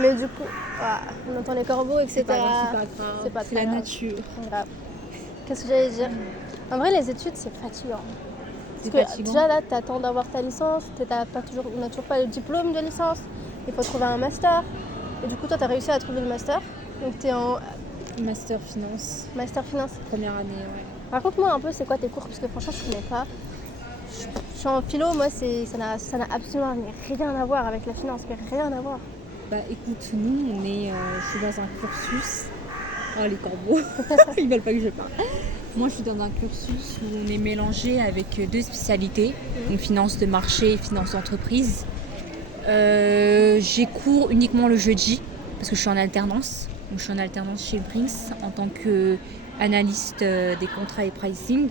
Mais du coup, on entend les corbeaux, etc. C'est pas grave. C'est pas C'est très la grave. nature. Grave. Qu'est-ce que j'allais dire? En vrai, les études, c'est fatigant. C'est Parce que fatigant. déjà là, t'attends d'avoir ta licence, on n'a toujours pas le diplôme de licence, il faut trouver un master. Et du coup, toi, t'as réussi à trouver le master. Donc, t'es en Master finance, master finance. première année, ouais. Raconte-moi un peu, c'est quoi tes cours? Parce que franchement, je connais pas. Je suis en philo, moi, ça n'a absolument rien à voir avec la finance, mais rien à voir. Bah écoute, nous, je suis dans un cursus. Oh les corbeaux, ils veulent pas que je parle. Moi, je suis dans un cursus où on est mélangé avec 2 spécialités, donc finance de marché et finance d'entreprise. J'ai cours uniquement le jeudi parce que je suis en alternance. Donc, je suis en alternance chez Brinks en tant qu'analyste des contrats et pricing.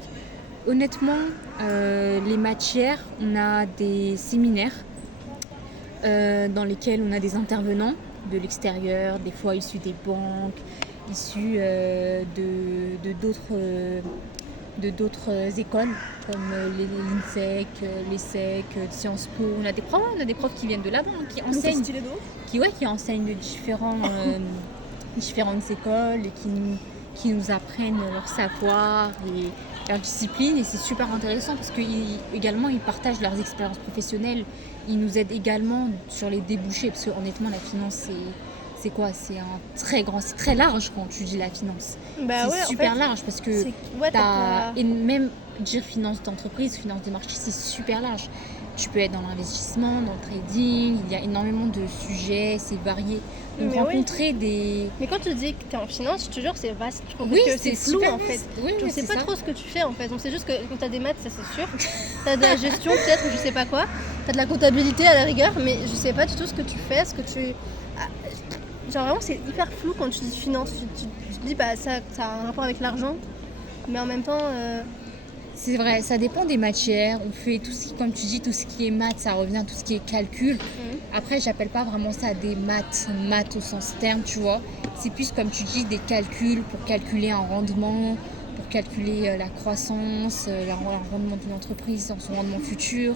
Honnêtement, les matières, on a des séminaires dans lesquels on a des intervenants de l'extérieur, des fois issus des banques, issus de d'autres écoles comme l'INSEC, l'ESSEC, Sciences Po. On a des profs qui viennent de là-bas, qui enseignent, qui enseignent de différentes écoles et qui nous apprennent leur savoir et leur discipline. Et c'est super intéressant parce qu'également ils partagent leurs expériences professionnelles. Ils nous aident également sur les débouchés parce que honnêtement la finance c'est quoi? C'est c'est très large quand tu dis la finance. Bah c'est ouais, super en fait, large parce que et même dire finance d'entreprise, finance des marchés, c'est super large. Tu peux être dans l'investissement, dans le trading, il y a énormément de sujets, c'est varié. Donc rencontrer des... Mais quand tu dis que tu es en finance, je te jure, c'est vaste. Parce Oui, que c'est flou en fait. Oui, On sait pas ça. trop ce que tu fais en fait. On sait juste que quand tu as des maths, ça c'est sûr. Tu as de la gestion peut-être, je sais pas quoi. Tu as de la comptabilité à la rigueur, mais je sais pas du tout ce que tu fais, ce que tu... Genre vraiment, c'est hyper flou quand tu dis finance. Tu te dis, bah ça a un rapport avec l'argent, mais en même temps... C'est vrai, ça dépend des matières. On fait tout ce qui, comme tu dis, tout ce qui est maths, ça revient à tout ce qui est calcul. Après, j'appelle pas vraiment ça des maths au sens terme, tu vois. C'est plus, comme tu dis, des calculs pour calculer un rendement, pour calculer la croissance, le rendement d'une entreprise, son rendement futur.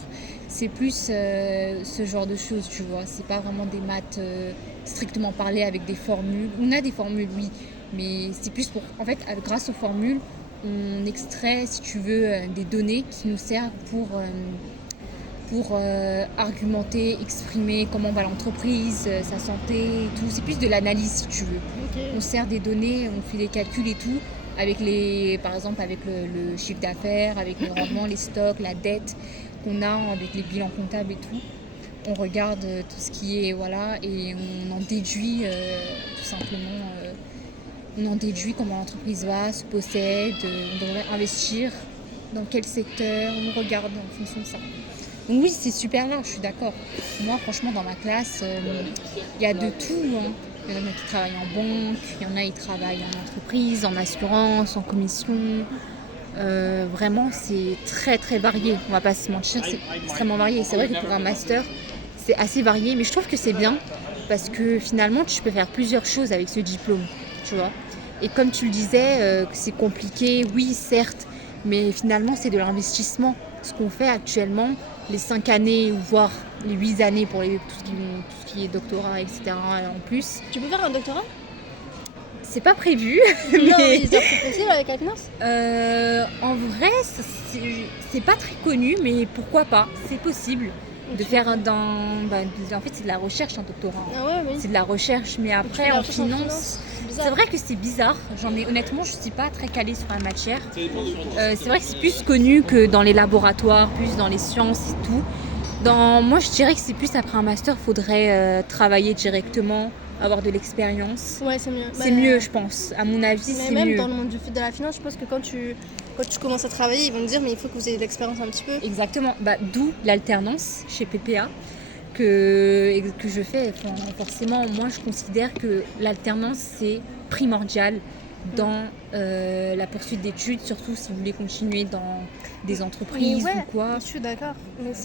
C'est plus ce genre de choses, tu vois. C'est pas vraiment des maths strictement parlé avec des formules. On a des formules, oui, mais c'est plus pour... En fait, grâce aux formules, on extrait, si tu veux, des données qui nous servent pour argumenter, exprimer comment va l'entreprise, sa santé et tout. C'est plus de l'analyse, si tu veux. Okay. On sert des données, on fait des calculs et tout, par exemple avec le chiffre d'affaires, avec le rendement, les stocks, la dette qu'on a, avec les bilans comptables et tout. On regarde tout ce qui est, voilà, et on en déduit tout simplement... on en déduit comment l'entreprise va, se possède, on devrait investir, dans quel secteur, on regarde en fonction de ça. Donc oui, c'est super large, je suis d'accord. Moi, franchement, dans ma classe, il y a de tout. Hein. Il y en a qui travaillent en banque, il y en a qui travaillent en entreprise, en assurance, en commission. Vraiment, c'est très très varié. On va pas se mentir, c'est extrêmement varié. C'est vrai que pour un master, c'est assez varié, mais je trouve que c'est bien parce que finalement, tu peux faire plusieurs choses avec ce diplôme, tu vois. Et comme tu le disais, que c'est compliqué, oui, certes, mais finalement, c'est de l'investissement. Ce qu'on fait actuellement, les 5 années, voire les 8 années pour tout ce qui est doctorat, etc. en plus. Tu peux faire un doctorat ? C'est pas prévu. Non, mais c'est possible avec la finance ? En vrai, c'est pas très connu, mais pourquoi pas ? C'est possible. De faire en fait c'est de la recherche un doctorat. Ah ouais, oui. C'est de la recherche, mais après en finance c'est vrai que c'est bizarre. Honnêtement, je suis pas très calée sur la matière. C'est vrai que c'est plus connu que dans les laboratoires, plus dans les sciences et tout. Moi je dirais que c'est plus après un master, faudrait travailler directement, avoir de l'expérience. Ouais, c'est mieux. C'est mieux, je pense. À mon avis, c'est mieux. Même dans le monde de la finance, je pense que quand tu commences à travailler, ils vont te dire mais il faut que vous ayez de l'expérience un petit peu. Exactement. D'où l'alternance chez PPA que je fais. Forcément, moi, je considère que l'alternance, c'est primordial dans la poursuite d'études, surtout si vous voulez continuer dans des entreprises ou quoi. Je suis d'accord.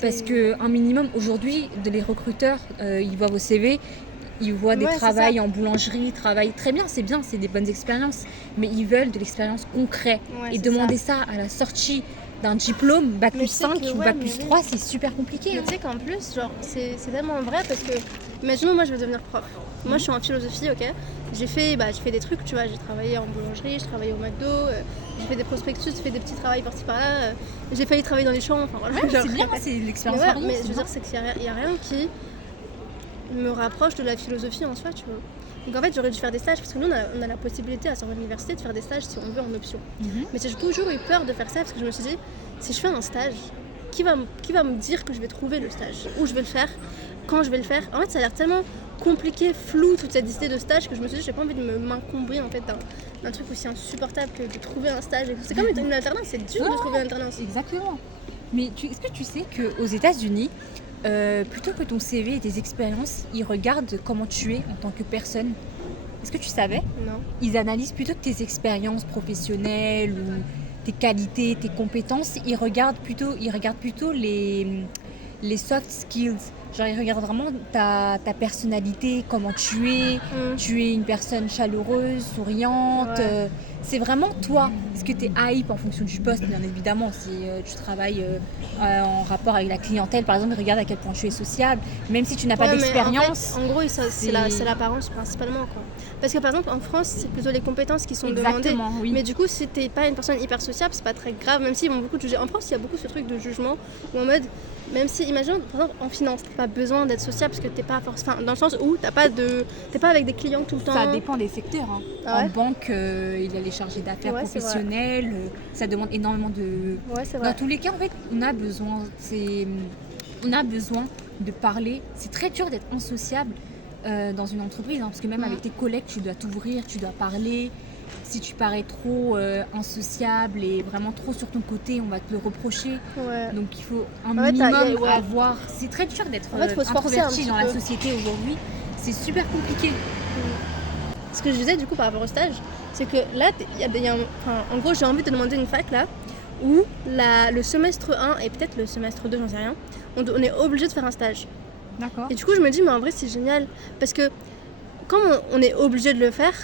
Parce qu'un minimum, aujourd'hui, les recruteurs, ils voient vos CV, ils voient des travails en boulangerie, travaillent très bien, c'est des bonnes expériences, mais ils veulent de l'expérience concrète. Et demander ça à la sortie d'un diplôme, bac plus 5 ou bac plus 3, c'est super compliqué. Mais tu sais qu'en plus, genre, c'est tellement vrai parce que Imaginons, moi, je veux devenir prof. Moi, je suis en philosophie, ok. J'ai fait des trucs, tu vois. J'ai travaillé en boulangerie, j'ai travaillé au McDo, j'ai fait des prospectus, j'ai fait des petits travails par-ci par-là. J'ai failli travailler dans les champs, enfin voilà. Ouais, c'est bien, c'est l'expérience variée. Mais je veux dire, c'est qu'il y a rien qui me rapproche de la philosophie en soi, tu vois. Donc en fait, j'aurais dû faire des stages parce que nous, on a la possibilité à Sorbonne Université de faire des stages si on veut en option. Mais j'ai toujours eu peur de faire ça parce que je me suis dit, si je fais un stage, qui va me dire que je vais trouver le stage, où je vais le faire, quand je vais le faire. En fait, ça a l'air tellement compliqué, flou, toute cette idée de stage, que je me suis dit, j'ai pas envie de m'encombrer en fait d'un truc aussi insupportable que de trouver un stage. C'est comme une alternance, c'est dur de trouver une alternance. Exactement. Mais est-ce que tu sais qu'aux États-Unis, plutôt que ton CV et tes expériences, ils regardent comment tu es en tant que personne. Est-ce que tu savais ? Non. Ils analysent plutôt que tes expériences professionnelles ou tes qualités, tes compétences. Ils regardent plutôt les soft skills. Genre, ils regardent vraiment ta personnalité, comment tu es. Tu es une personne chaleureuse, souriante. Ouais. C'est vraiment toi. Est-ce que tu es hype en fonction du poste, bien évidemment. Si tu travailles en rapport avec la clientèle, par exemple, regarde à quel point tu es sociable. Même si tu n'as pas d'expérience. En gros, c'est l'apparence principalement, quoi. Parce que par exemple, en France, c'est plutôt les compétences qui sont demandées. Oui. Mais du coup, si t'es pas une personne hyper sociable, c'est pas très grave, même s'ils vont beaucoup te juger. En France, il y a beaucoup ce truc de jugement où en mode, même si, imagine, par exemple, en finance, t'as pas besoin d'être sociable parce que t'es pas forcément. Dans le sens où t'es pas avec des clients tout le temps. Ça dépend des secteurs. Hein. Ah ouais. En banque, il y a les chargés d'affaires professionnels. Ça demande énormément de. Ouais, c'est vrai. Dans tous les cas, en fait, on a besoin de parler. C'est très dur d'être insociable dans une entreprise, hein, parce que même avec tes collègues, tu dois t'ouvrir, tu dois parler. Si tu parais trop insociable et vraiment trop sur ton côté, on va te le reprocher. Ouais. Donc il faut un minimum avoir. C'est très dur d'être introverti dans la société aujourd'hui. C'est super compliqué. Ce que je disais du coup par rapport au stage, c'est que là, en gros, j'ai envie de demander une fac là où le semestre 1 et peut-être le semestre 2, j'en sais rien, on est obligé de faire un stage. D'accord. Et du coup, je me dis, mais en vrai, c'est génial parce que quand on est obligé de le faire,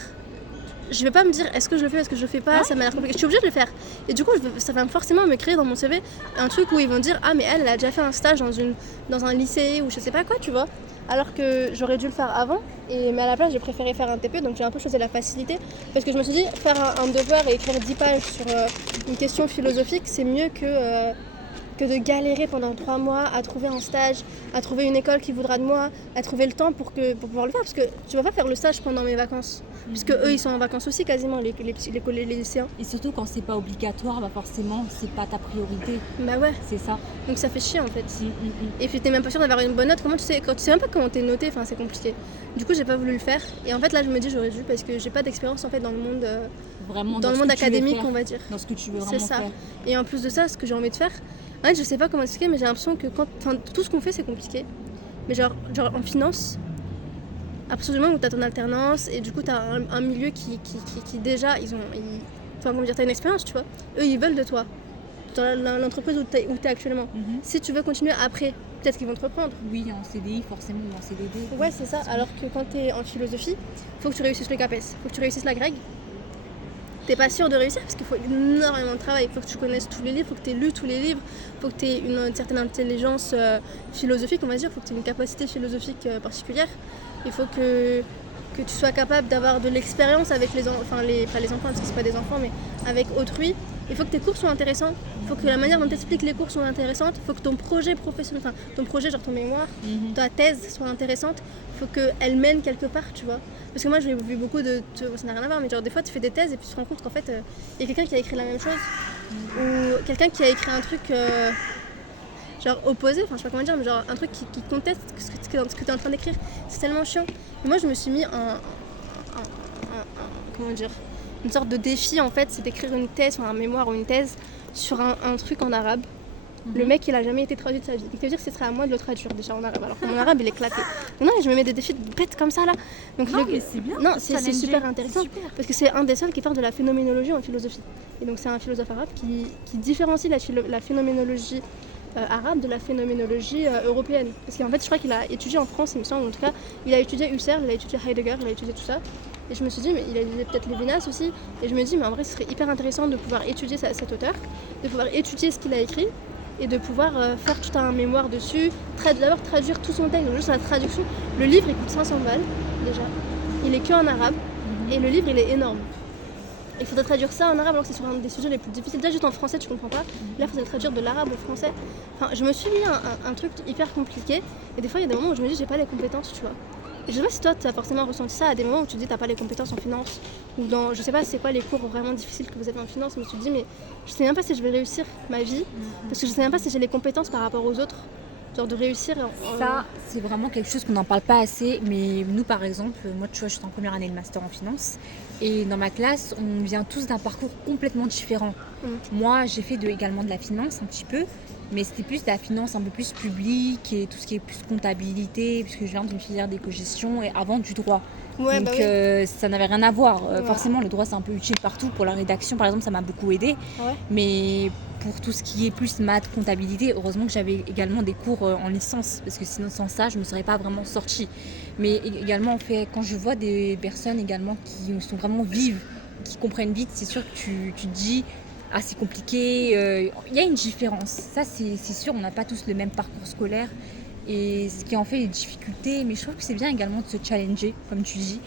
je vais pas me dire est-ce que je le fais, est-ce que je le fais pas, ça m'a l'air compliqué. Je suis obligée de le faire. Et du coup, ça va forcément me créer dans mon CV un truc où ils vont dire ah, mais elle a déjà fait un stage dans un lycée ou je sais pas quoi, tu vois. Alors que j'aurais dû le faire avant, mais à la place, j'ai préféré faire un TP, donc j'ai un peu choisi la facilité. Parce que je me suis dit, faire un devoir et écrire 10 pages sur une question philosophique, c'est mieux que de galérer pendant 3 mois à trouver un stage, à trouver une école qui voudra de moi, à trouver le temps pour pouvoir le faire. Parce que tu vas pas faire le stage pendant mes vacances. Puisque eux, ils sont en vacances aussi quasiment, les lycéens. Et surtout quand c'est pas obligatoire, bah forcément, c'est pas ta priorité. Bah ouais. C'est ça. Donc ça fait chier en fait. Et puis t'es même pas sûr d'avoir une bonne note. Comment tu sais même pas comment t'es noté, enfin c'est compliqué. Du coup, j'ai pas voulu le faire. Et en fait, là, je me dis j'aurais dû parce que j'ai pas d'expérience en fait dans le monde, vraiment dans le monde académique, on va dire. Dans ce que tu veux vraiment faire. C'est ça. Et en plus de ça, ce que j'ai envie de faire, en fait, je sais pas comment expliquer, mais j'ai l'impression que tout ce qu'on fait, c'est compliqué. Mais genre en finance, à partir du moment où tu as ton alternance et du coup tu as un milieu qui déjà, t'as une expérience, tu vois. Eux, ils veulent de toi, dans l'entreprise où tu es actuellement. Si tu veux continuer après, peut-être qu'ils vont te reprendre. Oui, en CDI forcément ou en CDD. Ouais, c'est ça. Alors que quand tu es en philosophie, il faut que tu réussisses le CAPES, il faut que tu réussisses la Greg. T'es pas sûr de réussir parce qu'il faut énormément de travail, il faut que tu connaisses tous les livres, il faut que tu aies lu tous les livres, il faut que tu aies une certaine intelligence philosophique, on va dire, il faut que tu aies une capacité philosophique particulière, il faut que tu sois capable d'avoir de l'expérience avec pas les enfants parce que c'est pas des enfants, mais avec autrui. Il faut que tes cours soient intéressants, il faut que la manière dont tu expliques les cours soit intéressante, il faut que ton projet professionnel, ton projet, genre ton mémoire, ta thèse soit intéressante, il faut qu'elle mène quelque part, tu vois. Parce que moi, j'ai vu beaucoup ça n'a rien à voir, mais genre des fois tu fais des thèses et puis tu te rends compte qu'en fait, il y a quelqu'un qui a écrit la même chose, ou quelqu'un qui a écrit un truc genre opposé, enfin je sais pas comment dire, mais genre un truc qui conteste ce que tu es en train d'écrire. C'est tellement chiant. Et moi, je me suis mis comment dire, une sorte de défi en fait, c'est d'écrire une thèse, un mémoire ou une thèse sur un truc en arabe. Le mec, il a jamais été traduit de sa vie. Donc, ça veut dire que ce serait à moi de le traduire déjà en arabe. Alors que mon arabe, il est claqué. Donc, non, je me mets des défis de bêtes comme ça là. Donc, mais c'est bien. Non, c'est super intéressant. C'est super. Parce que c'est un des seuls qui parle de la phénoménologie en philosophie. Et donc, c'est un philosophe arabe qui différencie la phénoménologie arabe de la phénoménologie européenne. Parce qu'en fait, je crois qu'il a étudié en France, il me semble. En tout cas, il a étudié Husserl, il a étudié Heidegger, il a étudié tout ça. Et je me suis dit, mais il a étudié peut-être Lévinas aussi. Et je me dis, mais en vrai, ce serait hyper intéressant de pouvoir étudier cet auteur, de pouvoir étudier ce qu'il a écrit. et de pouvoir faire tout un mémoire dessus, d'abord traduire tout son texte, donc juste la traduction. Le livre il coûte 500 balles déjà, il est que en arabe et le livre il est énorme. Il faudrait traduire ça en arabe alors que c'est sur un des sujets les plus difficiles. Déjà juste en français tu comprends pas, là il faudrait traduire de l'arabe au français. Enfin je me suis mis un truc hyper compliqué et des fois il y a des moments où je me dis j'ai pas les compétences tu vois. Et je sais pas si toi tu as forcément ressenti ça à des moments où tu te dis t'as pas les compétences en finance ou dans je sais pas c'est quoi les cours vraiment difficiles que vous avez en finance mais tu te dis mais je sais même pas si je vais réussir ma vie parce que je sais même pas si j'ai les compétences par rapport aux autres genre de réussir Ça, c'est vraiment quelque chose qu'on n'en parle pas assez. Mais nous, par exemple, moi, tu vois, je suis en première année de master en finance. Et dans ma classe, on vient tous d'un parcours complètement différent. Moi, j'ai fait également de la finance un petit peu. Mais c'était plus de la finance un peu plus publique et tout ce qui est plus comptabilité, puisque je viens d'une filière d'éco-gestion et avant du droit. Ouais, donc ça n'avait rien à voir. Forcément, le droit, c'est un peu utile partout. Pour la rédaction, par exemple, ça m'a beaucoup aidé. Ouais. Mais pour tout ce qui est plus maths, comptabilité, heureusement que j'avais également des cours en licence, parce que sinon sans ça, je ne me serais pas vraiment sortie. Mais également, en fait, quand je vois des personnes également qui sont vraiment vives, qui comprennent vite, c'est sûr que tu te dis ah c'est compliqué, y a une différence. Ça c'est sûr, on n'a pas tous le même parcours scolaire et ce qui en fait les difficultés, mais je trouve que c'est bien également de se challenger, comme tu dis.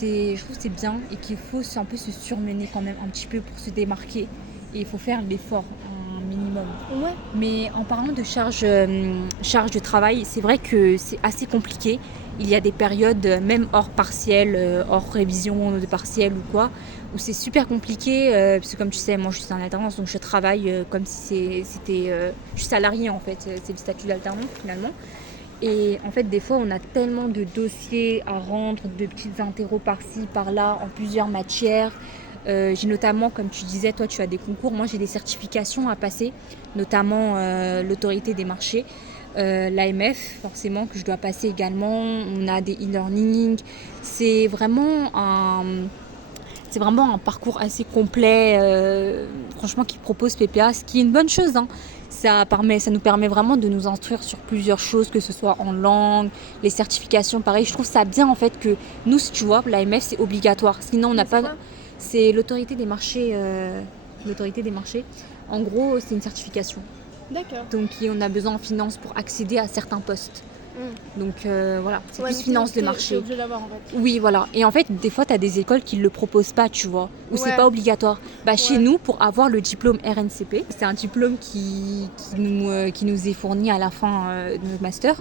Je trouve que c'est bien et qu'il faut un peu se surmener quand même un petit peu pour se démarquer et il faut faire l'effort un minimum. Ouais. Mais en parlant de charge de travail, c'est vrai que c'est assez compliqué. Il y a des périodes, même hors partiel, hors révision de partiel ou quoi, où c'est super compliqué, parce que comme tu sais, moi je suis en alternance, donc je travaille comme si c'était... je suis salariée en fait, c'est le statut d'alternant finalement. Et en fait, des fois, on a tellement de dossiers à rendre, de petites interros par-ci, par-là, en plusieurs matières. J'ai notamment, comme tu disais, toi tu as des concours, moi j'ai des certifications à passer, notamment l'autorité des marchés, l'AMF forcément que je dois passer également, on a des e-learning, c'est vraiment un parcours assez complet, franchement qui propose PPA, ce qui est une bonne chose, hein. Ça nous permet vraiment de nous instruire sur plusieurs choses, que ce soit en langue, les certifications, pareil, je trouve ça bien en fait que nous, si tu vois, l'AMF c'est obligatoire, sinon on n'a pas... C'est l'autorité des marchés. En gros, c'est une certification. D'accord. Donc, on a besoin en finance pour accéder à certains postes. Donc, voilà, c'est plus finance de marché. T'es obligé d'avoir en fait. Oui, voilà. Et en fait, des fois, tu as des écoles qui ne le proposent pas, tu vois, ou c'est pas obligatoire. Chez nous, pour avoir le diplôme RNCP, c'est un diplôme qui nous est fourni à la fin de notre master.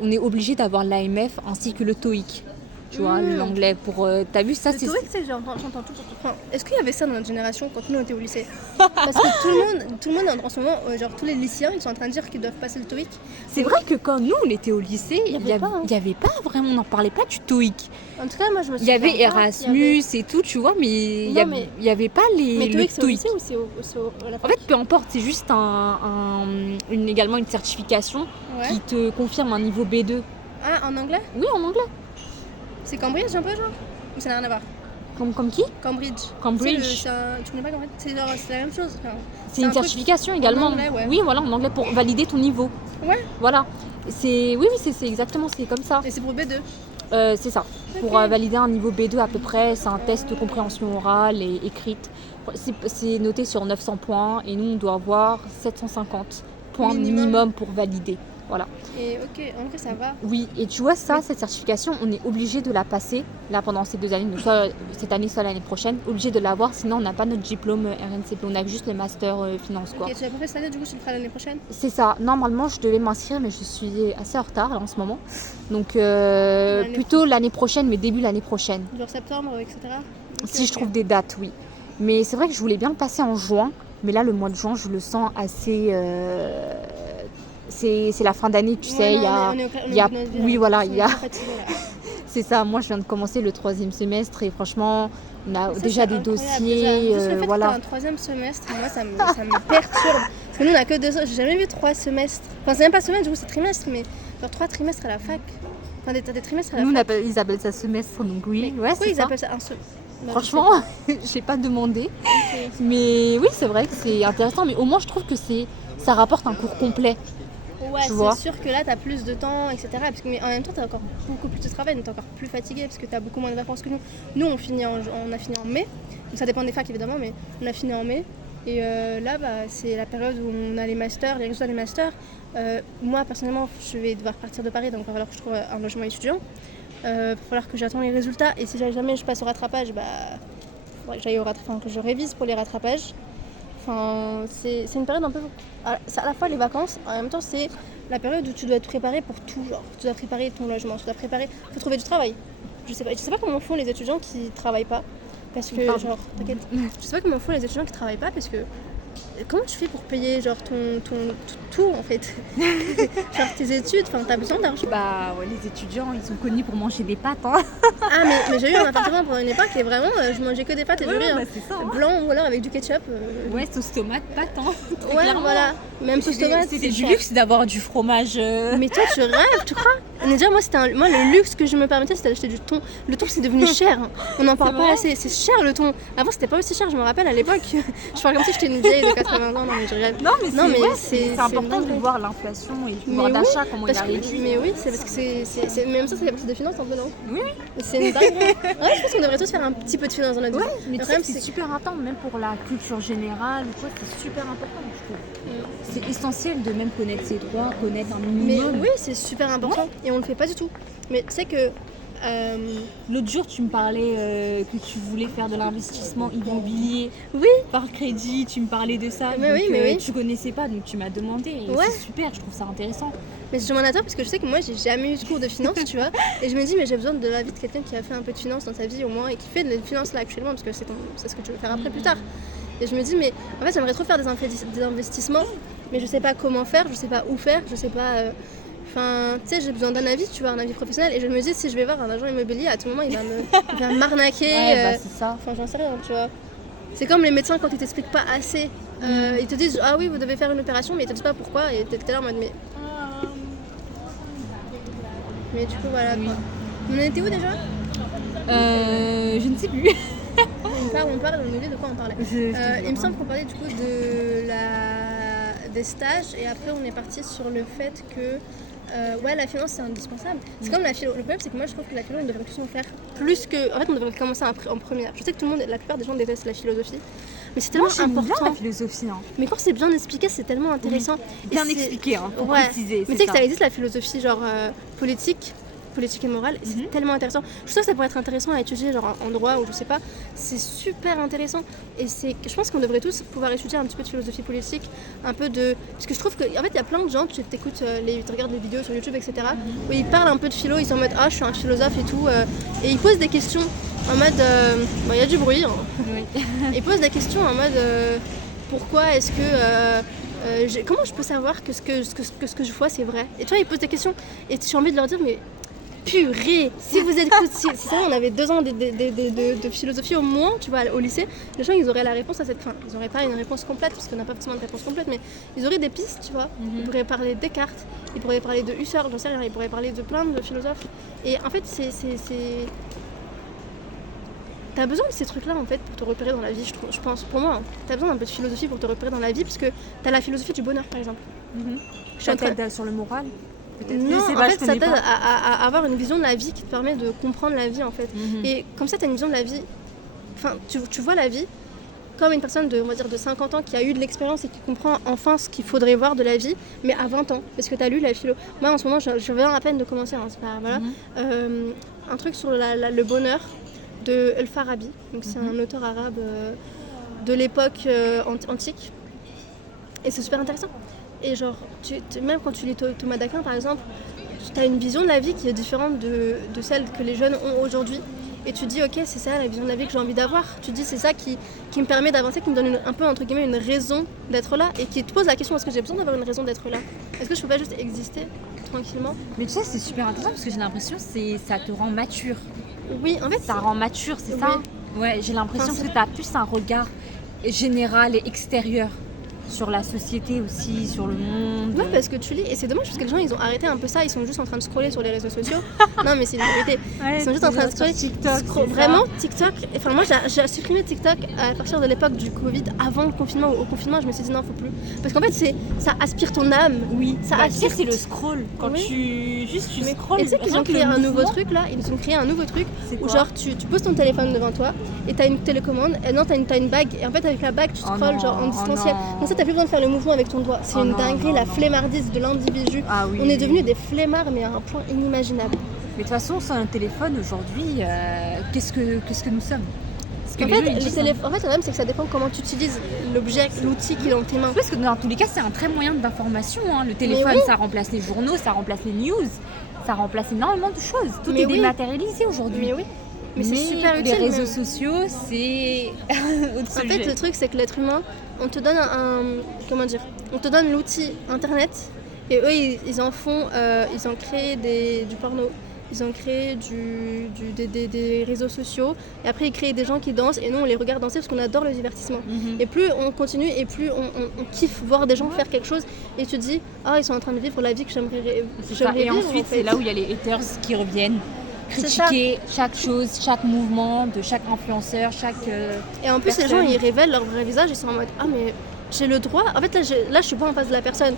On est obligé d'avoir l'AMF ainsi que le TOEIC. Tu vois, l'anglais pour... t'as vu ça, c'est vrai que j'entends tout. Enfin, est-ce qu'il y avait ça dans notre génération quand nous on était au lycée? Parce que tout le monde en ce moment, genre tous les lycéens, ils sont en train de dire qu'ils doivent passer le TOEIC. C'est vrai que quand nous on était au lycée, il y avait pas vraiment, on n'en parlait pas du TOEIC. En tout cas, moi je me souviens. Il y avait Erasmus et tout, tu vois, mais il y avait pas mais le TOEIC. C'est au lycée ou c'est à la fac? En fait, peu importe, c'est juste également une certification qui te confirme un niveau B2. Ah, en anglais? Oui, en anglais. C'est Cambridge un peu genre? Ou ça n'a rien à voir? Comme qui? Cambridge. Tu connais pas Cambridge? C'est la même chose. Enfin, c'est une certification également. En anglais, Oui, voilà, en anglais pour valider ton niveau. Ouais. Voilà. C'est exactement, c'est comme ça. Et c'est pour B2? C'est ça. Okay. Pour valider un niveau B2 à peu près, c'est un test de compréhension orale et écrite. C'est noté sur 900 points et nous on doit avoir 750 points minimum pour valider. Voilà. Et ok, en vrai ça va. Oui, et tu vois ça, cette certification, on est obligé de la passer là pendant ces 2 années, donc soit cette année, soit l'année prochaine, obligé de l'avoir, sinon on n'a pas notre diplôme RNCP, on a juste le master finance quoi. Ok, tu l'as pas fait cette année, du coup tu le feras l'année prochaine? C'est ça, normalement je devais m'inscrire mais je suis assez en retard là, en ce moment, donc plutôt l'année prochaine, mais début l'année prochaine. Genre septembre, etc. Si je trouve des dates, oui. Mais c'est vrai que je voulais bien le passer en juin, mais là le mois de juin je le sens assez... C'est la fin d'année, tu sais, c'est ça, moi je viens de commencer le 3e semestre et franchement, on a déjà des dossiers, juste le fait que un 3e semestre, moi ça me perturbe. Parce que nous on a que 2 ans, j'ai jamais vu 3 semestres. Enfin c'est même pas semestre, du coup c'est trimestre, mais genre 3 trimestres à la fac. Enfin des trimestres à la fac. Ils appellent ça semestre, donc oui. Mais pourquoi ils appellent ça un semestre? Franchement, j'ai pas demandé. Okay. Mais oui, c'est vrai que c'est intéressant, mais au moins je trouve que ça rapporte un cours complet. Ouais, c'est sûr que là t'as plus de temps, etc. Mais en même temps t'as encore beaucoup plus de travail, donc t'es encore plus fatigué parce que t'as beaucoup moins de vacances que nous. Nous on a fini en mai, donc ça dépend des facs évidemment, mais on a fini en mai. Et là, c'est la période où on a les masters, les résultats des masters. Moi, personnellement, je vais devoir partir de Paris, donc il va falloir que je trouve un logement étudiant. Il va falloir que j'attende les résultats. Et si jamais je passe au rattrapage, il faudrait que j'aille que je révise pour les rattrapages. Enfin, c'est une période un peu... C'est à la fois les vacances, en même temps, c'est la période où tu dois être préparé pour tout. Genre, tu dois préparer ton logement, tu dois préparer... Il faut trouver du travail. Je sais pas comment font les étudiants qui travaillent pas. Parce que, t'inquiète. Je sais pas comment font les étudiants qui travaillent pas parce que comment tu fais pour payer genre ton tout en fait genre tes études, enfin t'as besoin d'argent. Bah ouais, les étudiants ils sont connus pour manger des pâtes hein. Ah mais j'ai eu un appartement pendant une époque et vraiment je mangeais que des pâtes et du riz blanc ou alors avec du ketchup. Ouais, sauce tomate, pâtes hein. Ouais clairement. Voilà, même sauce tomate. C'était du luxe d'avoir du fromage. Mais toi tu rêves, tu crois? Déjà moi le luxe que je me permettais c'était d'acheter du thon. Le thon c'est devenu cher, on en parle pas assez, c'est cher le thon. Avant c'était pas aussi cher, je me rappelle à l'époque. Je parle comme si j'étais une vieille de 80 ans, non mais je rêve. Non mais c'est important de voir l'inflation et le pouvoir d'achat, comment il a réduit. Mais oui, c'est parce que c'est même ça, c'est la partie de finance un peu, non? Oui. C'est une dingue. Ouais, je pense qu'on devrait tous faire un petit peu de finance dans notre vie. Ouais, mais tu sais que c'est super important, même pour la culture générale ou quoi, c'est super important, je trouve. C'est essentiel de même connaître ses droits, connaître un minimum. Mais oui, c'est super important et on le fait pas du tout. Mais tu sais que l'autre jour, tu me parlais que tu voulais faire de l'investissement immobilier par crédit. Tu me parlais de ça. Mais oui. Tu connaissais pas, donc tu m'as demandé. Et c'est super, je trouve ça intéressant. Mais je m'en attends parce que je sais que moi, j'ai jamais eu de cours de finance, tu vois. Et je me dis, mais j'ai besoin de l'avis de quelqu'un qui a fait un peu de finance dans sa vie au moins et qui fait de la finance là actuellement parce que c'est ce que tu veux faire après plus tard. Et je me dis, mais en fait, j'aimerais trop faire des investissements, mais je sais pas comment faire, je sais pas où faire, je sais pas. Enfin, tu sais, j'ai besoin d'un avis, tu vois, un avis professionnel. Et je me dis, si je vais voir un agent immobilier, à tout moment, il va m'arnaquer. C'est ça. Enfin, j'en sais rien, tu vois. C'est comme les médecins quand ils t'expliquent pas assez. Ils te disent, ah oui, vous devez faire une opération, mais ils te disent pas pourquoi. Et t'es là en mode, mais du coup, voilà quoi. On en était où déjà? Je ne sais plus. On parle, on oublie de quoi on parlait. Il me semble qu'on parlait du coup des stages et après on est parti sur le fait que la finance c'est indispensable. C'est comme la philo. Le problème c'est que moi je trouve que la philo on devrait tous en faire plus que. En fait on devrait commencer en première. Je sais que la plupart des gens détestent la philosophie. Mais c'est tellement important. Bien la philosophie. Hein. Mais quand c'est bien expliqué, c'est tellement intéressant. Bien expliqué, hein, pour préciser. Mais tu sais que ça existe la philosophie genre politique et morale, et c'est tellement intéressant. Je sais que ça pourrait être intéressant à étudier genre en droit ou je sais pas, c'est super intéressant et je pense qu'on devrait tous pouvoir étudier un petit peu de philosophie politique, un peu de... Parce que je trouve qu'en fait il y a plein de gens, tu regardes des vidéos sur YouTube etc, où ils parlent un peu de philo, ils sont en mode je suis un philosophe et tout, et ils posent des questions en mode, il y a du bruit, hein. Ils posent des questions en mode pourquoi est-ce que... comment je peux savoir que ce que je vois c'est vrai? Et tu vois, ils posent des questions et j'ai envie de leur dire mais purée, si vous êtes si ça on avait 2 ans de philosophie au moins, tu vois, au lycée, les gens ils auraient la réponse à cette fin. Ils n'auraient pas une réponse complète parce qu'on n'a pas forcément de réponse complète, mais ils auraient des pistes, tu vois. Ils pourraient parler de Descartes, ils pourraient parler de Husserl, j'en sais rien, ils pourraient parler de plein de philosophes. Et en fait t'as besoin de ces trucs-là en fait pour te repérer dans la vie, je pense, pour moi. T'as besoin d'un peu de philosophie pour te repérer dans la vie parce que t'as la philosophie du bonheur par exemple. Ça t'aide sur le moral? Non, en fait ça t'aide à avoir une vision de la vie qui te permet de comprendre la vie en fait. Et comme ça t'as une vision de la vie, enfin tu vois la vie comme une personne on va dire de 50 ans qui a eu de l'expérience et qui comprend enfin ce qu'il faudrait voir de la vie, mais à 20 ans, parce que t'as lu la philo. Moi en ce moment je viens à peine de commencer, hein, c'est pas, voilà. Un truc sur le bonheur de El-Farabi, donc c'est un auteur arabe de l'époque antique, et c'est super intéressant. Et genre, même quand tu lis Thomas d'Aquin par exemple, tu as une vision de la vie qui est différente de celle que les jeunes ont aujourd'hui. Et tu dis, ok, c'est ça la vision de la vie que j'ai envie d'avoir. Tu dis, c'est ça qui me permet d'avancer, qui me donne un peu, entre guillemets, une raison d'être là. Et qui te pose la question, est-ce que j'ai besoin d'avoir une raison d'être là? Est-ce que je peux pas juste exister tranquillement? Mais tu sais, c'est super intéressant parce que j'ai l'impression que ça te rend mature. Oui, en fait. Ça rend mature, c'est ça? Ouais, j'ai l'impression que tu as plus un regard général et extérieur sur la société aussi, sur le monde. Ouais, parce que tu lis, et c'est dommage parce que les gens ils ont arrêté un peu ça, ils sont juste en train de scroller sur les réseaux sociaux. Non, mais c'est une vérité. Ils sont juste en train de scroller. TikTok. Vraiment, TikTok. Enfin, moi j'ai supprimé TikTok à partir de l'époque du Covid, avant le confinement. Au confinement, je me suis dit non, faut plus. Parce qu'en fait, ça aspire ton âme. Oui, ça aspire. C'est le scroll. Quand tu scrolles. Et tu sais qu'ils ont créé un nouveau truc là, ils ont créé un nouveau truc où genre tu poses ton téléphone devant toi et t'as une télécommande, et non, t'as une bague, et en fait, avec la bague, tu scrolles genre en distanciel. Donc ça, t'as plus besoin de faire le mouvement avec ton doigt. C'est une dinguerie, la flemmardise de l'individu. Ah, oui, on est devenus des flemmards, mais à un point inimaginable. Mais de toute façon, sur un téléphone aujourd'hui, qu'est-ce que nous sommes? En fait, le problème, c'est que ça dépend comment tu utilises l'objet, l'outil qui est dans tes mains. Parce que dans tous les cas, c'est un très moyen d'information. Hein. Le téléphone, ça remplace les journaux, ça remplace les news, ça remplace énormément de choses. Tout est dématérialisé aujourd'hui. Mais oui. Mais c'est super utile. Les réseaux sociaux, c'est autre sujet. En fait, le truc, c'est que l'être humain, on te donne on te donne l'outil internet, et eux, ils en font, ils ont créé du porno, ils ont créé des réseaux sociaux, et après ils créent des gens qui dansent, et nous on les regarde danser parce qu'on adore le divertissement. Et plus on continue, et plus on kiffe voir des gens faire quelque chose, et tu te dis, ils sont en train de vivre la vie que j'aimerais vivre. Et ensuite, c'est là où il y a les haters qui reviennent critiquer chaque chose, chaque mouvement de chaque influenceur, et en plus personne. Les gens ils révèlent leur vrai visage, ils sont en mode mais j'ai le droit. En fait là je suis pas en face de la personne.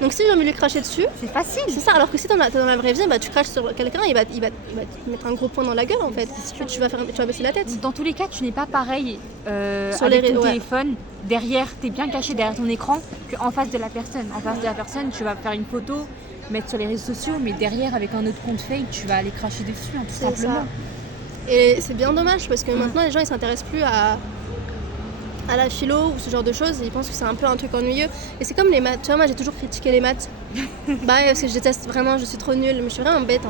Donc si j'ai envie de lui cracher dessus, c'est facile. C'est ça, alors que si t'es dans la vraie vie, tu craches sur quelqu'un, il va te mettre un gros point dans la gueule en fait. Tu vas baisser la tête. Dans tous les cas, tu n'es pas pareil avec ton téléphone. Derrière, t'es bien caché derrière ton écran qu'en face de la personne. En face de la personne, tu vas faire une photo, mettre sur les réseaux sociaux, mais derrière, avec un autre compte fake, tu vas aller cracher dessus, tout simplement. Ça. Et c'est bien dommage parce que maintenant, les gens ils s'intéressent plus à la philo ou ce genre de choses, ils pensent que c'est un peu un truc ennuyeux. Et c'est comme les maths. Tu vois, moi j'ai toujours critiqué les maths. Parce que je déteste vraiment, je suis trop nulle, mais je suis vraiment bête.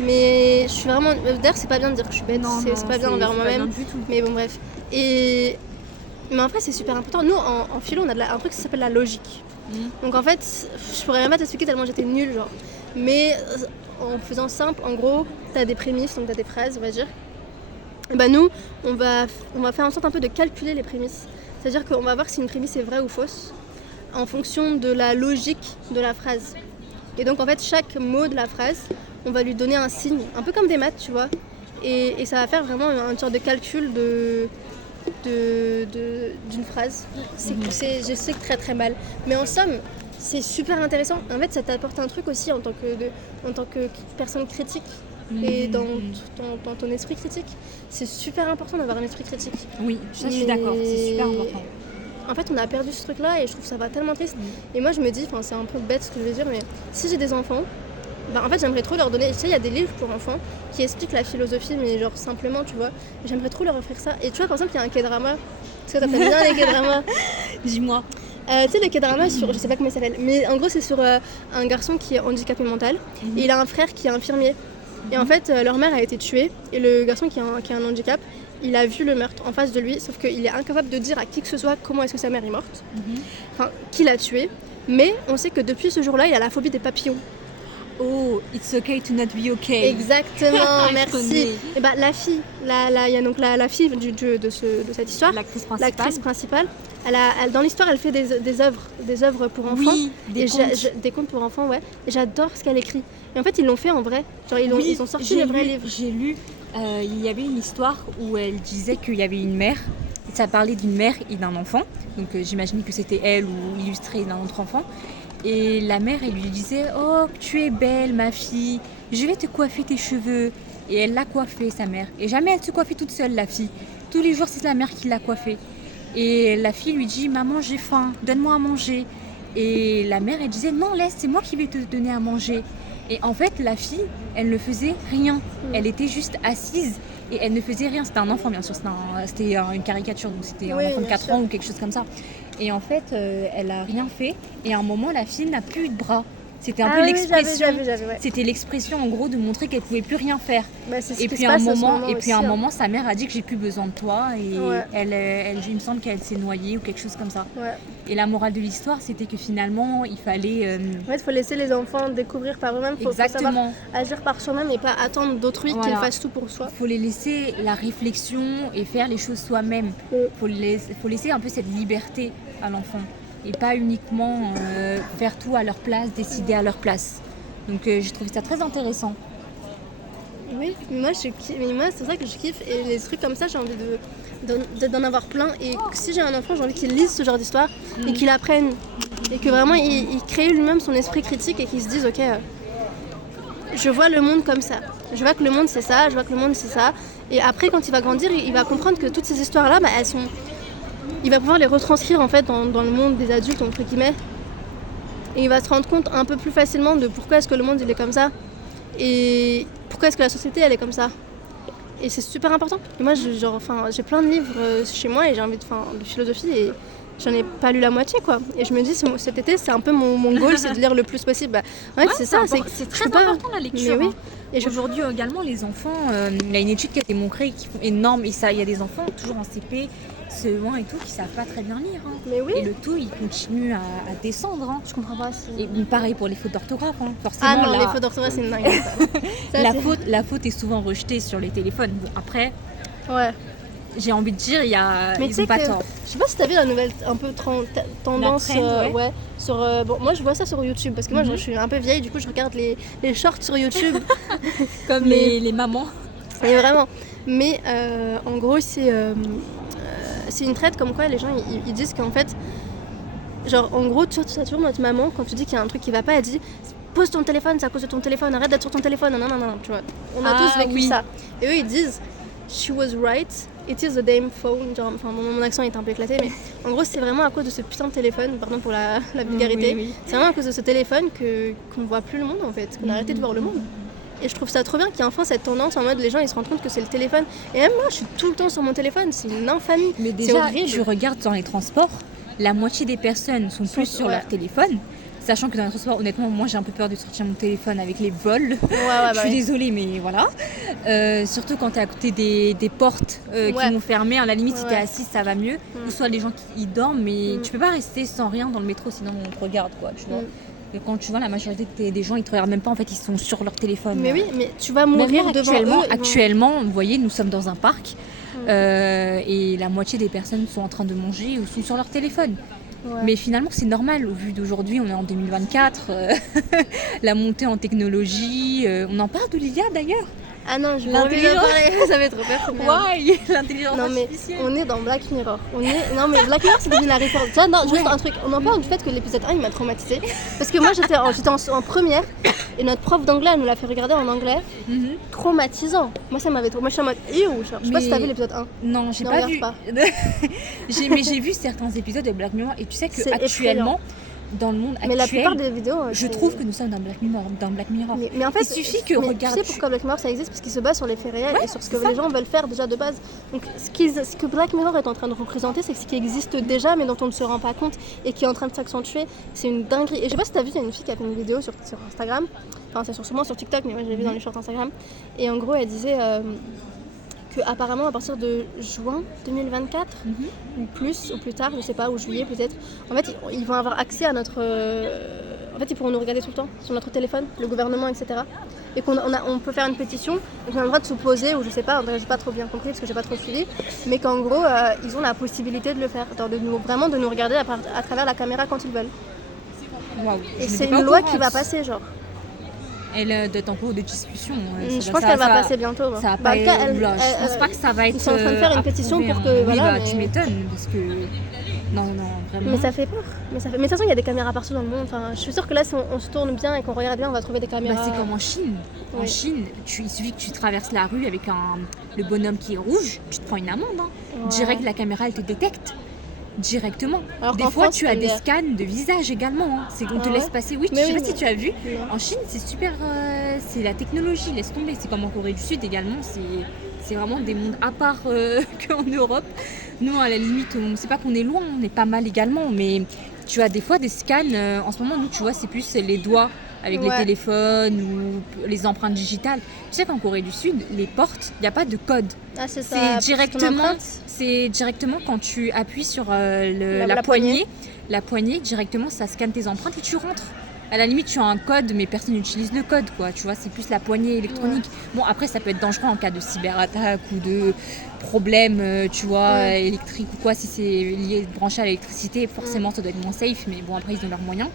Mais je suis vraiment. D'ailleurs, c'est pas bien de dire que je suis bête, c'est pas bien envers moi-même. Mais bon, bref. Mais après, c'est super important. Nous, en philo, on a un truc qui s'appelle la logique. Donc en fait, je pourrais même pas t'expliquer tellement j'étais nulle, genre. Mais en faisant simple, en gros, t'as des prémices, donc t'as des phrases, on va dire. Et nous, on va faire en sorte un peu de calculer les prémices. C'est-à-dire qu'on va voir si une prémisse est vraie ou fausse en fonction de la logique de la phrase. Et donc en fait, chaque mot de la phrase, on va lui donner un signe, un peu comme des maths, tu vois. Et ça va faire vraiment une sorte de calcul d'une phrase. Je sais que très très mal, mais en somme c'est super intéressant. En fait ça t'apporte un truc aussi en tant que personne critique, et dans ton esprit critique, c'est super important d'avoir un esprit critique. Oui, ça je suis d'accord, c'est super important. En fait on a perdu ce truc là et je trouve ça va tellement triste. Et moi je me dis, c'est un peu bête ce que je vais dire, mais si j'ai des enfants, en fait j'aimerais trop leur donner, tu sais il y a des livres pour enfants qui expliquent la philosophie, mais genre simplement, tu vois, j'aimerais trop leur offrir ça. Et tu vois, par exemple il y a un K-drama, parce que t'appelles bien les K-dramas. Dis-moi. Tu sais, le K-drama sur, je sais pas comment il s'appelle, mais en gros c'est sur un garçon qui est handicapé mental, et il a un frère qui est infirmier. Et en fait leur mère a été tuée, et le garçon qui a un handicap, il a vu le meurtre en face de lui, sauf qu'il est incapable de dire à qui que ce soit comment est-ce que sa mère est morte, qui l'a tuée. Mais on sait que depuis ce jour-là, il a la phobie des papillons. Oh, it's okay to not be okay. Exactement, merci. Et la fille, il y a donc la fille de cette histoire, l'actrice principale. Dans l'histoire, elle fait des œuvres pour enfants, des contes pour enfants, ouais. Et j'adore ce qu'elle écrit. Et en fait, ils l'ont fait en vrai. Genre ils ont sorti les vrais livres. J'ai lu. Il y avait une histoire où elle disait qu'il y avait une mère. Ça parlait d'une mère et d'un enfant. Donc j'imagine que c'était elle ou illustré d'un autre enfant. Et la mère, elle lui disait « Oh, tu es belle, ma fille, je vais te coiffer tes cheveux. » Et elle l'a coiffée, sa mère. Et jamais elle se coiffait toute seule, la fille. Tous les jours, c'est la mère qui l'a coiffée. Et la fille lui dit « Maman, j'ai faim, donne-moi à manger. » Et la mère, elle disait « Non, laisse, c'est moi qui vais te donner à manger. » Et en fait, la fille, elle ne faisait rien. Elle était juste assise et elle ne faisait rien. C'était un enfant, bien sûr. C'était une caricature, donc c'était un enfant de 4 ans ou quelque chose comme ça. Et en fait, elle a rien fait. Et à un moment, la fille n'a plus eu de bras. C'était un peu l'expression. C'était l'expression, en gros, de montrer qu'elle pouvait plus rien faire. Et puis à un moment, sa mère a dit que j'ai plus besoin de toi. Et il me semble qu'elle s'est noyée ou quelque chose comme ça. Ouais. Et la morale de l'histoire, c'était que finalement, il fallait. En fait, il faut laisser les enfants découvrir par eux-mêmes. Il faut savoir agir par soi-même et pas attendre d'autrui qu'ils fassent tout pour soi. Il faut les laisser la réflexion et faire les choses soi-même. Il faut laisser un peu cette liberté à l'enfant. et pas uniquement faire tout à leur place, décider à leur place. Donc j'ai trouvé ça très intéressant. Oui, mais moi c'est ça que je kiffe et les trucs comme ça j'ai envie d'en avoir plein et si j'ai un enfant j'ai envie qu'il lise ce genre d'histoire et qu'il apprenne et que vraiment il crée lui-même son esprit critique et qu'il se dise ok je vois le monde comme ça, je vois que le monde c'est ça, je vois que le monde c'est ça et après quand il va grandir il va comprendre que toutes ces histoires là il va pouvoir les retranscrire en fait dans le monde des adultes entre guillemets et il va se rendre compte un peu plus facilement de pourquoi est-ce que le monde il est comme ça et pourquoi est-ce que la société elle est comme ça et c'est super important et moi j'ai plein de livres chez moi et j'ai envie de philosophie et j'en ai pas lu la moitié quoi et je me dis cet été c'est un peu mon goal c'est de lire le plus possible c'est ça c'est très important la lecture mais oui. Et aujourd'hui également les enfants il y a une étude qui a démontré qu'ils font énorme et ça il y a des enfants toujours en CP CE1 et tout qui savent pas très bien lire mais oui. Et le taux il continue à descendre je comprends pas et pareil pour les fautes d'orthographe forcément les fautes d'orthographe c'est une dingue la faute est souvent rejetée sur les téléphones bon après ouais j'ai envie de dire ils ont pas tort. Je sais pas si t'as vu la nouvelle un peu tendance ouais. sur moi je vois ça sur YouTube parce que moi je suis un peu vieille du coup je regarde les shorts sur YouTube comme les mamans et vraiment mais en gros c'est une traite comme quoi les gens ils disent qu'en fait genre en gros tu as toujours notre maman quand tu dis qu'il y a un truc qui va pas elle dit pose ton téléphone c'est à cause de ton téléphone arrête d'être sur ton téléphone non tu vois on a tous vécu ça et eux ils disent she was right it is a damn phone genre, enfin mon accent est un peu éclaté mais en gros c'est vraiment à cause de ce putain de téléphone pardon pour la vulgarité oui. C'est vraiment à cause de ce téléphone qu'on voit plus le monde en fait qu'on a arrêté de voir le monde et je trouve ça trop bien qu'il y ait enfin cette tendance en mode les gens ils se rendent compte que c'est le téléphone et même moi je suis tout le temps sur mon téléphone c'est une infamie mais déjà je regarde dans les transports la moitié des personnes sont plus sur leur téléphone sachant que dans les transports honnêtement moi j'ai un peu peur de sortir mon téléphone avec les vols je suis désolée mais voilà surtout quand t'es à côté des portes qui vont fermer à la limite si t'es assis ça va mieux ou soit les gens qui dorment mais tu peux pas rester sans rien dans le métro sinon on te regarde quoi tu vois. Et quand tu vois la majorité des gens ils te regardent même pas en fait ils sont sur leur téléphone mais oui mais tu vas mourir devant eux actuellement vous voyez nous sommes dans un parc et la moitié des personnes sont en train de manger ou sont sur leur téléphone. Mais finalement c'est normal au vu d'aujourd'hui on est en 2024 la montée en technologie on en parle de l'IA d'ailleurs ah non je l'ai ça va être trop ouais l'intelligence artificielle on est dans Black Mirror non mais Black Mirror c'est devenu la référence juste un truc on en parle du fait que l'épisode 1 il m'a traumatisée parce que moi j'étais en première et notre prof d'anglais elle nous l'a fait regarder en anglais traumatisant moi ça m'avait moi je suis en mode je sais pas si t'as vu l'épisode 1 non j'ai pas vu mais j'ai vu certains épisodes de Black Mirror et tu sais que actuellement dans le monde actuel, mais la plupart des vidéos, je trouve que nous sommes dans Black Mirror. Mais en fait, il suffit que regarde. Tu sais pourquoi Black Mirror ça existe parce qu'il se base sur les faits réels et sur ce que les gens veulent faire déjà de base. Donc ce que Black Mirror est en train de représenter, c'est ce qui existe déjà mais dont on ne se rend pas compte et qui est en train de s'accentuer. C'est une dinguerie. Et je sais pas si t'as vu, il y a une fille qui a fait une vidéo sur Instagram. Enfin, c'est sûrement sur TikTok, mais moi je l'ai vu dans les shorts Instagram. Et en gros, elle disait apparemment à partir de juin 2024 ou plus tard, je sais pas, ou juillet peut-être, en fait ils vont avoir accès à notre en fait ils pourront nous regarder tout le temps sur notre téléphone, le gouvernement etc. Et on peut faire une pétition, donc on a le droit de s'opposer ou je sais pas, j'ai pas trop bien compris parce que j'ai pas trop suivi, mais qu'en gros ils ont la possibilité de le faire, vraiment de nous regarder à travers la caméra quand ils veulent. Wow, et c'est une loi qui va passer genre. Elle doit être en cours de discussion. Je pense qu'elle va passer bientôt. Ça va pas je pense pas que ça va être. Ils sont en train de faire une pétition pour que. Voilà, tu m'étonnes parce que. Non, vraiment. Mais ça fait peur. Mais de toute façon, il y a des caméras partout dans le monde. Enfin, je suis sûre que là, si on se tourne bien et qu'on regarde bien, on va trouver des caméras. C'est comme en Chine. En Chine, il suffit que tu traverses la rue avec le bonhomme qui est rouge, tu te prends une amende. Direct, la caméra, elle te détecte. Directement. Alors des fois, tu as des scans de visage également. On te laisse passer. Oui, je sais pas si tu as vu. En Chine, c'est super. C'est la technologie, laisse tomber. C'est comme en Corée du Sud également. C'est vraiment des mondes à part qu'en Europe. Nous, à la limite, on ne sait pas qu'on est loin. On est pas mal également. Mais tu as des fois des scans. En ce moment, nous, tu vois, c'est plus les doigts avec les téléphones ou les empreintes digitales. Tu sais qu'en Corée du Sud, les portes, il n'y a pas de code. Ah, c'est ça. C'est directement quand tu appuies sur la poignée. La poignée, directement, ça scanne tes empreintes et tu rentres. À la limite, tu as un code, mais personne n'utilise le code, quoi. Tu vois, c'est plus la poignée électronique. Bon, après, ça peut être dangereux en cas de cyberattaque ou de problème, tu vois, électrique ou quoi. Si c'est lié, branché à l'électricité, forcément, ça doit être moins safe. Mais bon, après, ils ont leurs moyens.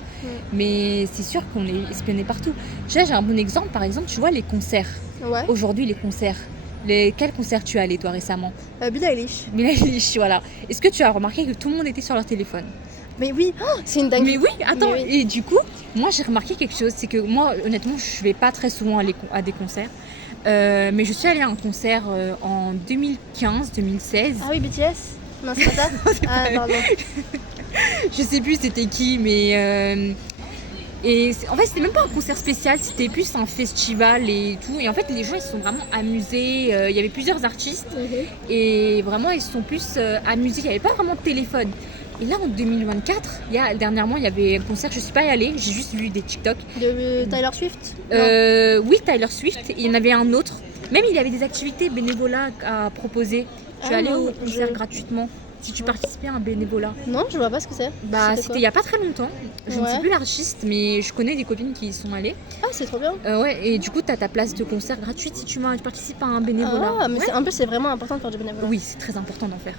Mais c'est sûr qu'on est espionné partout. Tu vois, j'ai un bon exemple. Par exemple, tu vois, les concerts. Ouais. Aujourd'hui, les concerts. Quel concert tu es allé, toi, récemment? Billie Eilish. Billie Eilish, voilà. Est-ce que tu as remarqué que tout le monde était sur leur téléphone? Mais oui, c'est une dinguerie. Mais oui, attends, Mais oui. et du coup, moi j'ai remarqué quelque chose, c'est que moi honnêtement je vais pas très souvent à des concerts, mais je suis allée à un concert en 2015-2016. Ah oui, BTS. Non, c'est pas ça. Ah, pardon. Je sais plus c'était qui, mais en fait c'était même pas un concert spécial, c'était plus un festival et tout. Et en fait les gens ils se sont vraiment amusés, il y avait plusieurs artistes et vraiment ils se sont plus amusés, il n'y avait pas vraiment de téléphone. Et là en 2024, dernièrement il y avait un concert, je suis pas allée, j'ai juste vu des TikTok. De Taylor Swift. Oui, Taylor Swift, et il y en avait un autre. Même il y avait des activités bénévolat à proposer. Tu es allé au concert gratuitement si tu participais à un bénévolat. Non, je vois pas ce que c'est. C'était il y a pas très longtemps. Je ne sais plus l'artiste, mais je connais des copines qui y sont allées. Ah, c'est trop bien. Ouais, et du coup, tu as ta place de concert gratuite si tu participes à un bénévolat. Ah, mais en plus, c'est vraiment important de faire du bénévolat. Oui, c'est très important d'en faire.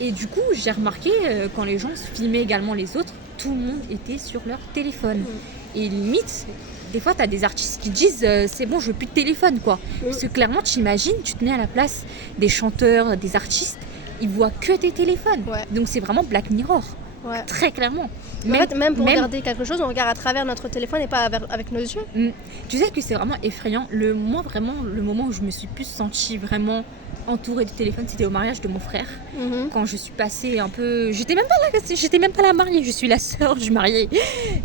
Et du coup, j'ai remarqué quand les gens se filmaient également les autres, tout le monde était sur leur téléphone. Et limite, des fois, tu as des artistes qui disent c'est bon, je veux plus de téléphone, quoi. Parce que clairement, tu imagines, tu te mets à la place des chanteurs, des artistes, ils voient que tes téléphones. Donc c'est vraiment Black Mirror. Très clairement. Même pour regarder quelque chose, on regarde à travers notre téléphone et pas avec nos yeux. Tu sais que c'est vraiment effrayant. Moi, vraiment, le moment où je me suis plus sentie vraiment entourée de téléphone, c'était au mariage de mon frère. Quand je suis passée un peu... J'étais même pas la mariée, je suis la sœur du marié.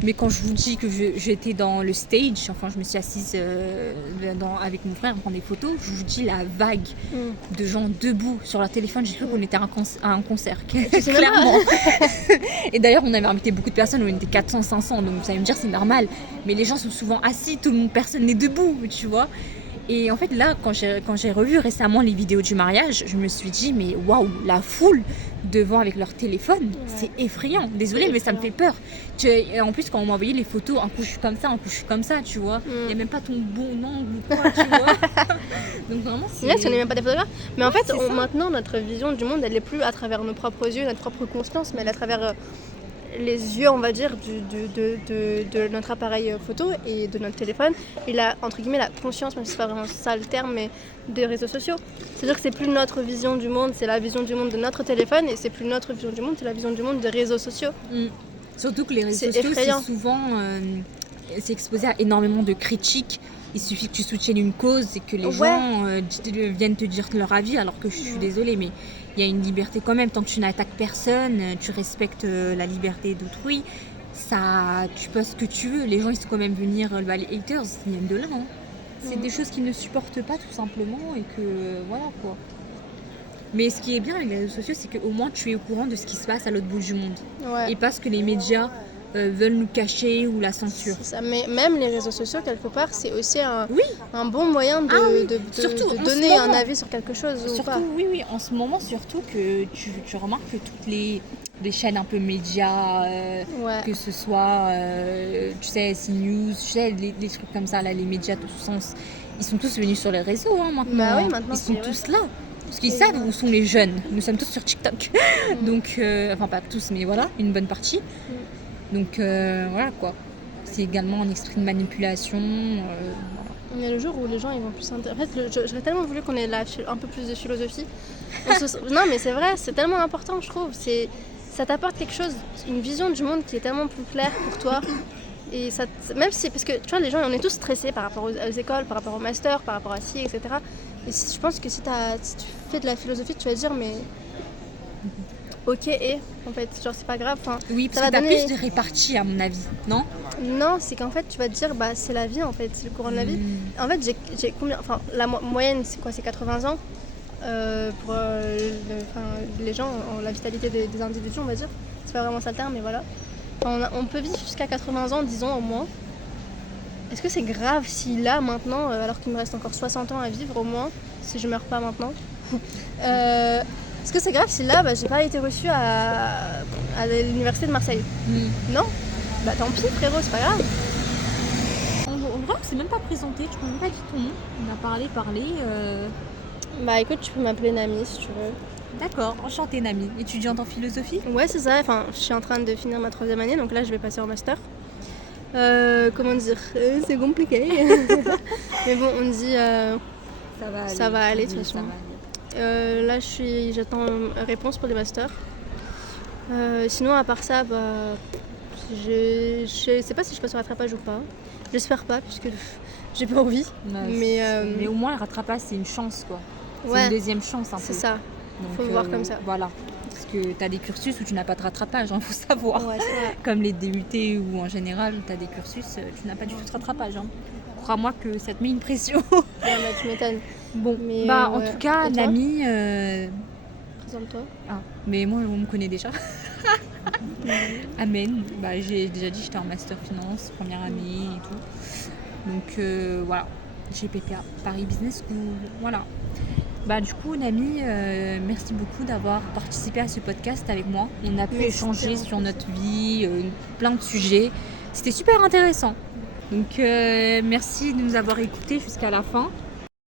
Mais quand je vous dis que j'étais dans le stage, enfin je me suis assise avec mon frère, on prend des photos, je vous dis la vague de gens debout sur leur téléphone, j'ai cru qu'on était à un concert. Clairement. Et d'ailleurs, on avait invité beaucoup de personnes, on était 400, 500, donc vous allez me dire c'est normal. Mais les gens sont souvent assis, personne n'est debout, tu vois. Et en fait, là, quand j'ai revu récemment les vidéos du mariage, je me suis dit, mais waouh, la foule devant avec leur téléphone, c'est effrayant. Désolée, mais ça me fait peur. Et en plus, quand on m'a envoyé les photos, un coup je suis comme ça, un coup je suis comme ça, tu vois. Il n'y a même pas ton bon angle ou quoi, tu vois. Donc vraiment, c'est... Là, on n'est même pas des photographes. Mais en fait, maintenant, notre vision du monde, elle n'est plus à travers nos propres yeux, notre propre conscience, mais elle est à travers... les yeux, on va dire, de notre appareil photo et de notre téléphone, et entre guillemets la conscience, même si c'est pas vraiment ça le terme, mais des réseaux sociaux. C'est-à-dire que c'est plus notre vision du monde, c'est la vision du monde de notre téléphone, et c'est plus notre vision du monde, c'est la vision du monde des réseaux sociaux. Surtout que les réseaux sociaux, c'est souvent c'est exposé à énormément de critiques. Il suffit que tu soutiennes une cause et que les gens viennent te dire leur avis, alors que je suis désolée, mais il y a une liberté quand même. Tant que tu n'attaques personne, tu respectes la liberté d'autrui, tu peux ce que tu veux. Les gens, ils sont quand même venir, les haters, ils viennent de là. C'est des choses qu'ils ne supportent pas tout simplement et que voilà quoi. Mais ce qui est bien avec les réseaux sociaux, c'est qu'au moins tu es au courant de ce qui se passe à l'autre bout du monde. Et pas ce que les médias veulent nous cacher ou la censure. C'est ça. Mais même les réseaux sociaux, quelque part, c'est aussi un bon moyen de donner un avis sur quelque chose. Surtout, oui, en ce moment, surtout que tu remarques que toutes les chaînes un peu médias, que ce soit, tu sais, CNews, tu sais, les trucs comme ça, là, les médias de tout sens, ils sont tous venus sur les réseaux maintenant. Bah oui, maintenant, ils sont tous là. Parce qu'ils savent où sont les jeunes. Nous sommes tous sur TikTok. Donc, enfin pas tous, mais voilà, une bonne partie. Donc voilà quoi. C'est également un esprit de manipulation. On est le jour où les gens ils vont plus s'intéresser. En fait, j'aurais tellement voulu qu'on ait un peu plus de philosophie. Non mais c'est vrai, c'est tellement important je trouve. Ça t'apporte quelque chose, une vision du monde qui est tellement plus claire pour toi. Et ça, même si, parce que tu vois, les gens, on est tous stressés par rapport aux écoles, par rapport au master, par rapport à ci, etc. Et je pense que si tu fais de la philosophie, tu vas dire, mais ok, en fait, genre c'est pas grave. Oui, parce que t'as plus de répartie à mon avis, non ? Non, c'est qu'en fait, tu vas te dire, bah c'est la vie en fait, c'est le courant de la vie. En fait, j'ai combien, enfin, la moyenne, c'est quoi ? C'est 80 ans pour les gens, la vitalité des individus, on va dire. C'est pas vraiment ça le terme, mais voilà. On peut vivre jusqu'à 80 ans, disons au moins. Est-ce que c'est grave si là, maintenant, alors qu'il me reste encore 60 ans à vivre au moins, si je meurs pas maintenant, est-ce que c'est grave si là, j'ai pas été reçue à l'université de Marseille ? Non ? Bah tant pis frérot, c'est pas grave. s'est même pas présenté, tu m'as même pas dit ton nom. On a parlé. Bah écoute, tu peux m'appeler Nami si tu veux. D'accord, enchantée Nami. Étudiante en philosophie? Ouais, c'est ça. Enfin, je suis en train de finir ma 3e année, donc là, je vais passer en master. Comment dire, c'est compliqué. Mais bon, on dit ça va aller de toute façon. Là, j'attends une réponse pour les masters. Sinon, à part ça, bah, je sais pas si je passe au rattrapage ou pas. J'espère pas, puisque j'ai pas envie. Mais au moins, le rattrapage, c'est une chance, quoi. C'est une deuxième chance, un peu. C'est ça. Donc, faut voir comme ça. Voilà. Parce que tu as des cursus où tu n'as pas de rattrapage, faut savoir. Ouais, c'est vrai. Comme les DUT ou en général, tu as des cursus, tu n'as pas du tout de rattrapage. Crois-moi que ça te met une pression. Ouais, bah, tu m'étonnes. Bon, mais, en tout cas, Nami... Présente-toi. Ah, mais moi, on me connaît déjà. Amen. Bah, j'ai déjà dit, j'étais en master finance, première année et tout. Donc voilà, GPPA, Paris Business School. Voilà. Bah, du coup, Nami, merci beaucoup d'avoir participé à ce podcast avec moi. On a pu échanger sur notre vie, plein de sujets. C'était super intéressant. Donc merci de nous avoir écoutés jusqu'à la fin.